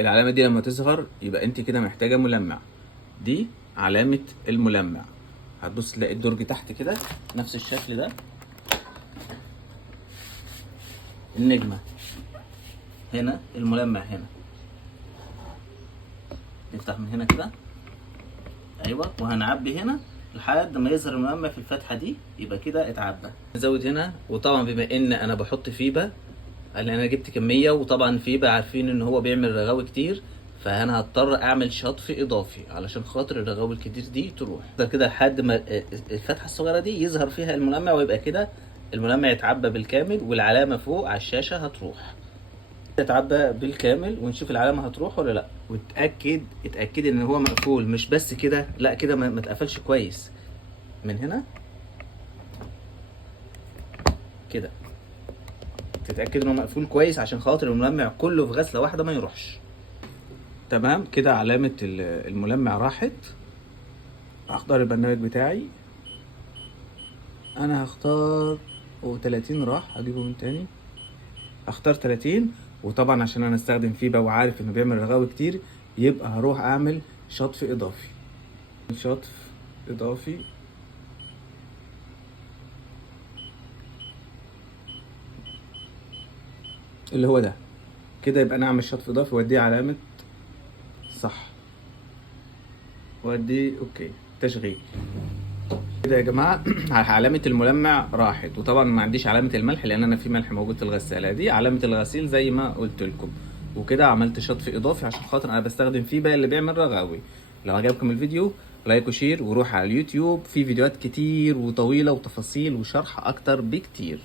العلامة دي لما تظهر يبقى انت كده محتاجة ملمع. دي علامة الملمع. هتبص تلاقي الدرج تحت كده نفس الشكل ده، النجمة هنا، الملمع هنا. نفتح من هنا كده، ايوه، وهنعبي هنا لحد ما يظهر الملمع في الفتحة دي، يبقى كده اتعبى. نزود هنا، وطبعا بما ان انا بحط فيبا، اللي انا جبت كمية، وطبعا فيبا عارفين ان هو بيعمل رغاوي كتير، فانا هضطر اعمل شطف اضافي علشان خاطر الرغاوي الكتير دي تروح. ده كده لحد ما الفتحة الصغيرة دي يظهر فيها الملمع، ويبقى كده الملمع يتعبى بالكامل، والعلامة فوق على الشاشة هتروح. يتعبى بالكامل ونشوف العلامة هتروح ولا لا، اتأكد ان هو مقفول. مش بس كده، لا كده ما اتقفلش كويس. من هنا كده تتأكد انه مقفول كويس عشان خاطر الملمع كله في غسلة واحدة ما يروحش. تمام كده علامة الملمع راحت. هختار البرنامج بتاعي، انا هختار و30 راح، هجيبه من تاني، هختار 30. وطبعا عشان انا استخدم فيبا وعارف انه بيعمل رغاوي كتير، يبقى هروح اعمل شطف اضافي. شطف اضافي اللي هو ده كده، يبقى انا اعمل شطف اضافي واديه علامة صح، واديه اوكي تشغيل كده يا جماعه. علامه الملمع راحت، وطبعا ما عنديش علامه الملح لان انا في ملح موجود في الغساله دي. علامه الغسيل زي ما قلت لكم. وكده عملت شطف اضافي عشان خاطر انا بستخدم فيبا اللي بيعمل رغاوي. لو عجبكم الفيديو لايك وشير، وروح على اليوتيوب في فيديوهات كتير وطويله وتفاصيل وشرح اكتر بكتير.